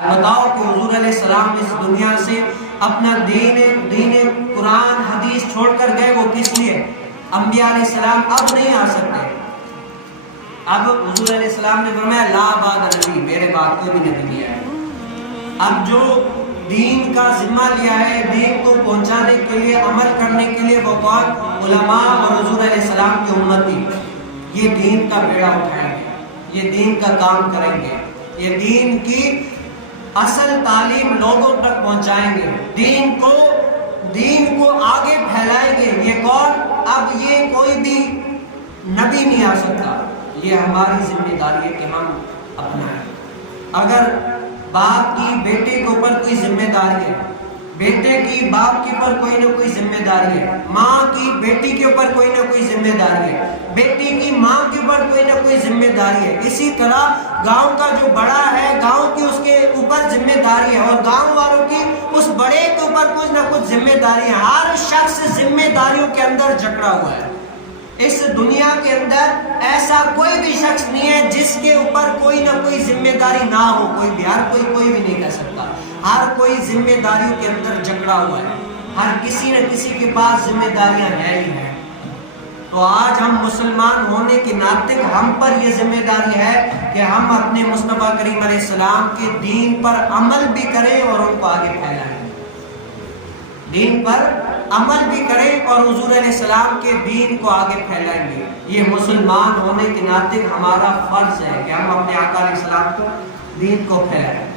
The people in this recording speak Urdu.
بتاؤ کہ حضور علیہ السلام اس دنیا سے اپنا دین قرآن حدیث چھوڑ کر گئے، وہ کس لیے؟ انبیاء علیہ السلام اب نہیں آ سکتے۔ اب حضور علیہ السلام نے فرمایا لا بعد نبی، میرے بعد کوئی بھی نبی نہیں آئے۔ اب جو دین کا ذمہ لیا ہے، دین کو پہنچانے کے لیے، عمل کرنے کے لیے، وہ کون؟ علماء اور حضور علیہ السلام کی امتی۔ یہ دین کا بیڑا اٹھائیں گے، یہ دین کا کام کریں گے، یہ دین کی اصل تعلیم لوگوں تک پہنچائیں گے، دین کو آگے پھیلائیں گے۔ یہ کون؟ اب یہ کوئی بھی نبی نہیں آ سکتا، یہ ہماری ذمہ داری ہے کہ ہم اپنائیں۔ اگر باپ کی بیٹے کے اوپر کوئی ذمہ داری ہے، بیٹے کی باپ کے اوپر کوئی نہ کوئی ذمہ داری ہے، ماں کی بیٹی کے اوپر کوئی نہ کوئی ذمہ داری ہے، بیٹی کی ماں کے اوپر کوئی نہ کوئی ذمہ داری ہے، اسی طرح گاؤں کا جو بڑا ہے، گاؤں کی اس کے اوپر ذمہ داری ہے، اور گاؤں والوں کی اس بڑے کے اوپر کچھ نہ کچھ ذمہ داری ہے۔ ہر شخص ذمہ داریوں کے اندر جکڑا ہوا ہے۔ اس دنیا کے اندر ایسا کوئی بھی شخص نہیں ہے جس کے اوپر کوئی نہ کوئی ذمہ داری نہ ہو، ہر کوئی بھی نہیں کہہ سکتا۔ ہر کوئی ذمہ داریوں کے اندر جکڑا ہوا ہے، ہر کسی نہ کسی کے پاس ذمہ داریاں ہیں ہی ہیں۔ تو آج ہم مسلمان ہونے کے ناطے ہم پر یہ ذمہ داری ہے کہ ہم اپنے مصطفیٰ کریم علیہ السلام کے دین پر عمل بھی کریں اور ان کو آگے پھیلائیں۔ دین پر عمل بھی کریں اور حضور علیہ السلام کے دین کو آگے پھیلائیں گے۔ یہ مسلمان ہونے کے ناطے ہمارا فرض ہے کہ ہم اپنے آقا علیہ السلام کو دین کو پھیلائیں۔